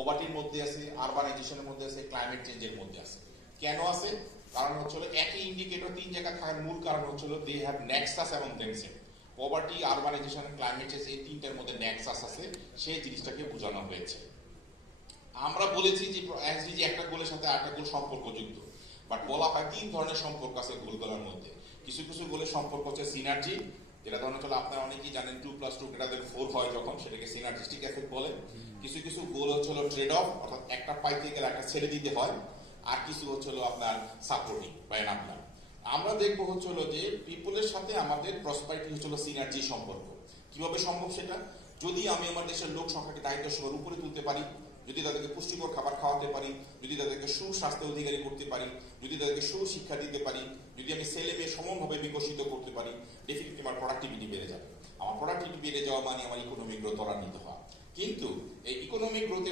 পভার্টির মধ্যে আছে, আরবানাইজেশনের মধ্যে আছে, ক্লাইমেট চেঞ্জের মধ্যে আছে। কেন আছে? কারণ হচ্ছিল একই ইন্ডিকেটর তিন জায়গায় থাকার মূল কারণ হচ্ছিল দে হ্যাভ নেক্সাস এবং themself. Poverty, urbanisation, climate change এই তিনটার মধ্যে নেক্সাস আছে, সেই জিনিসটাকে বোঝানো হয়েছে। আমরা বলেছি যে এসডিজি একটা গোলের সাথে আরেকটা গোল সম্পর্কযুক্ত, বাট বলা হয় তিন ধরনের সম্পর্ক আছে গোলগুলোর মধ্যে। কিছু কিছু গোলের সম্পর্ক হচ্ছে সিনার্জি, যেটা ধরুন হলো আপনারা অনেকেই জানেন 2+2 4 হয় যখন, সেটাকে সিনার্জিস্টিক এফেক্ট বলে। কিছু কিছু গোল হচ্ছে ট্রেড অফ, অর্থাৎ একটা পাইতে গেলে একটা ছেড়ে দিতে হয়। আর কিছু হচ্ছে আপনার সাপোর্টিং বা এনাবলার। আমরা দেখবো হচ্ছে যে পিপলের সাথে আমাদের প্রসপারিটি হচ্ছে সিনার্জি সম্পর্ক। কিভাবে সম্ভব সেটা? যদি আমি আমার দেশের লোক সংখ্যাকে দায়িত্বশীলের উপরে তুলতে পারি, যদি তাদেরকে পুষ্টিকর খাবার খাওয়াতে পারি, যদি তাদেরকে সুস্বাস্থ্য অধিকারী করতে পারি, যদি তাদেরকে সুশিক্ষা দিতে পারি, যদি আমি ছেলে মেয়ে সমানভাবে বিকশিত করতে পারি, ডেফিনেটলি আমার প্রোডাক্টিভিটি বেড়ে যাবে। আমার প্রোডাক্টিভিটি বেড়ে যাওয়া মানে আমার ইকোনমিক গ্রোথ ত্বরান্বিত হওয়া। কিন্তু এই ইকোনমিক গ্রোথের